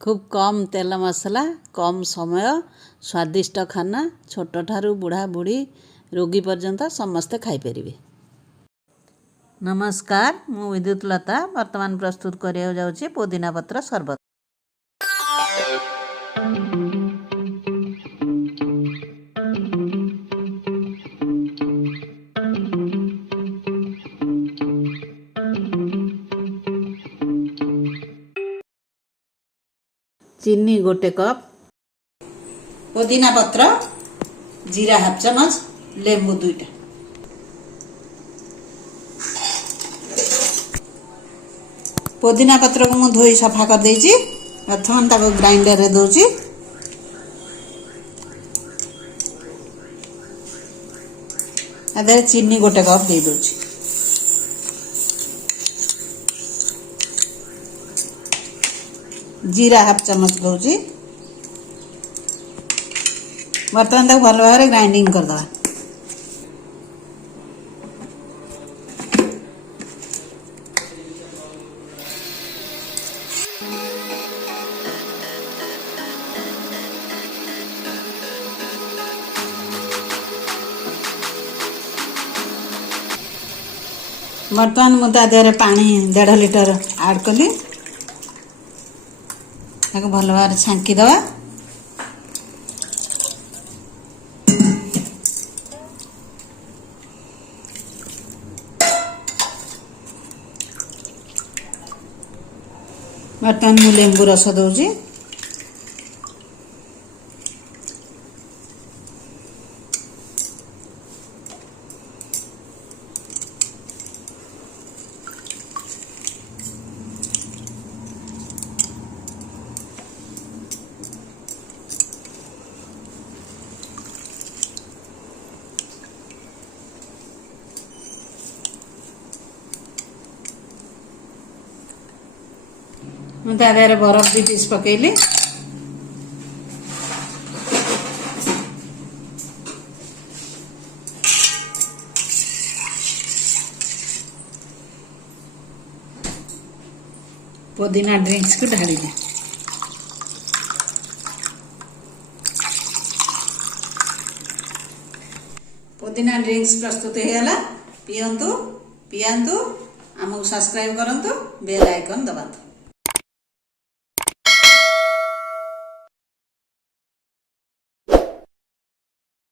खूब कम तेल मसला कम समय स्वादिष्ट खाना छोट ठारू बुढ़ा बुढ़ी रोगी पर्यंत समस्ते खाईपर। नमस्कार, मु विद्युत लता वर्तमान प्रस्तुत करिया जाउछि पुदीना पत्र शरबत। चीनी गोटे कप, पुदीना पत्र जीरा हाफ चमच, लेंबू 2टा। पुदीना पत्र को मु धोई सफा कर देछि। प्रथम ताको ग्राइंडर रे दोछि। अदे चीनी गोटे कप दे दोछि। जीरा हाफ चमच दौची। बर्तमान तक भल भाव ग्राइंडिंग करदे। बर्तमान मुझे पानी 1.5 लीटर ऐड कली। भल भाव छांकी दवा। बर्तमान मु लेंबू रस दौची। मुझे बरफ 2 पीस पकेली। पुदीना ड्रिंक्स को ढाली दे। पुदीना ड्रिंक्स प्रस्तुत होगा। पियंतु पियांतु। आमको सब्सक्राइब करंतु, बेल आइकन दबातु।